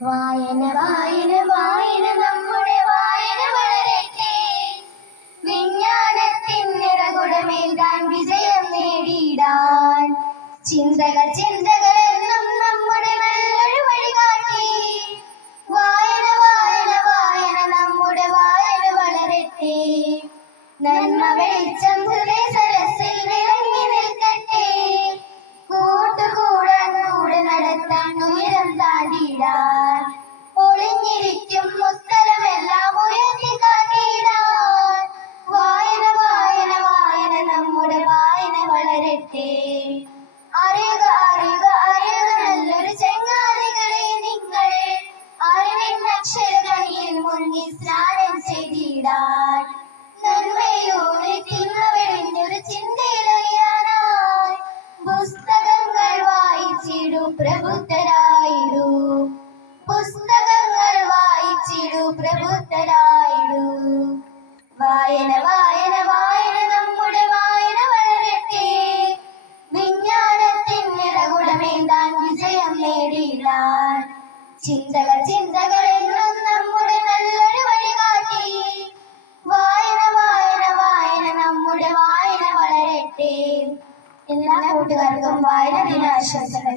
വായന വായന വായന നമ്മുടെ വായന വളരട്ടെ, വിജ്ഞാനത്തിൻ നിറകുടമേൽക്കാൻ വിജയം നേടിയിടാൻ. ചിന്തകൾ ചിന്തകൾ എന്നും നമ്മുടെ നല്ലൊരു വഴികാട്ടി. വായന വായന വായന നമ്മുടെ വായന വളരട്ടെ, നന്മ വെളിച്ചം ഹൃദയ സരസിൽ വിളങ്ങി നിൽക്കട്ടെ. കൂട്ടുകൂടാൻ കൂടെ നടത്താൻ ഉയരം താണ്ടിടാൻ, ഒളിഞ്ഞിരിക്കും മുത്തലമെല്ലാം ഉയർത്തി കാട്ടിടാൻ. വായന വായന വായന നമ്മുടെ വായന വളരട്ടെ. അറിയുക അറിയുക അറിയുക നല്ലൊരു ചങ്ങാതികളെ നിങ്ങൾ, അറിവിൻ അക്ഷരഖനിയിൽ മുങ്ങി സ്നാനം ചെയ്തിടാൻ. നന്മയൂന്നി തിന്മ വെടിഞ്ഞൊരു ചിന്തയിലറിയാനായി, പുസ്തകങ്ങൾ വായിച്ചിടൂ പ്രബുദ്ധരായിടൂ, പുസ്തകങ്ങൾ വായിച്ചിടൂ പ്രബുദ്ധരായിടൂ. വായന വായന വായന നമ്മുടെ വായന വളരട്ടെ, വിജ്ഞാനത്തിൻ നിറകുടമേന്താൻ വിജയം നേടിയിടാൻ. ചിന്തകൾ ചിന്തകൾ എന്നും നമ്മുടെ നല്ലൊരു വഴികാട്ടി. വായന വായന വായന നമ്മുടെ വായന വളരട്ടെ. എല്ലാ കൂട്ടുകാർക്കും വായന ദിനാശംസകൾ.